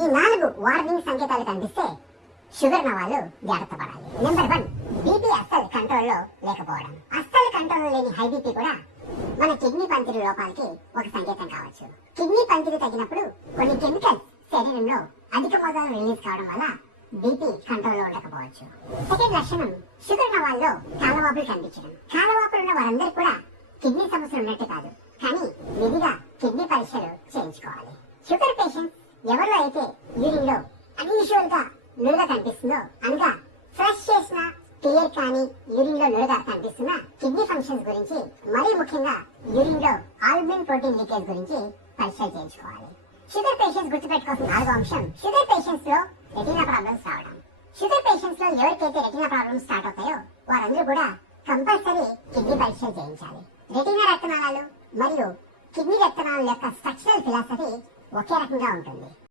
ఈ 4 వార్నింగ్ సంకేతాలు కనిపిస్తే షుగర్ ఉన్న వాళ్ళు జాగ్రత్త పడాలి. నెంబర్ 1, బీపీ అస్సలు కంట్రోల్లో లేకపోవడం. అస్సలు కంట్రోల్లో లేని హై బీపీ కూడా మన కిడ్నీ పనితీరు లోపాలకి ఒక సంకేతం కావచ్చు. కిడ్నీ పనితీరు తగ్గినప్పుడు కొన్ని కెమికల్స్ శరీరంలో అధిక మోతాదులో రిలీజ్ కావడం వల్ల బీపీ కంట్రోల్లో ఉండకపోవచ్చు. సెకండ్ లక్షణం, షుగర్ ఉన్న వాళ్ళలో కాలవాపులు కనిపించడం. కాలవాపులు ఉన్న వారందరూ కూడా కిడ్నీ సమస్యలు ఉన్నట్టు కాదు, కానీ విధిగా కిడ్నీ పరీక్షలు చేయించుకోవాలి. షుగర్ పేషెంట్ ఎవరిలో అయితే యూరిన్ లో అన్యూజువల్ గా నురగ కనిపిస్తుందో, అనగా ఫ్రెష్ చేసిన క్లియర్ కానీ యూరిన్ లో నురగ కనిపిస్తున్న కిడ్నీ ఫంక్షన్స్ గురించి, మరీ ముఖ్యంగా యూరిన్ లో ఆల్బుమిన్ ప్రోటీన్ లీకేజ్ గురించి పరీక్షలు చేయించుకోవాలి. షుగర్ పేషెంట్స్ గుర్తుపెట్టుకోవాల్సిన 4వ అంశం, షుగర్ పేషెంట్స్ లో రెటీనా ప్రాబ్లమ్స్ రావడం. షుగర్ పేషెంట్స్ లో ఎవరికైతే రెటీనా ప్రాబ్లమ్స్ స్టార్ట్ అవుతాయో వారందరూ కూడా కంపల్సరీ కిడ్నీ పరీక్షలు చేయించాలి. రెటీనా రక్తనాళాలు మరియు కిడ్నీ రక్తనాళాల యొక్క స్ట్రక్చరల్ ఫిలాసఫీ ఒకే రకంగా ఉంటుంది.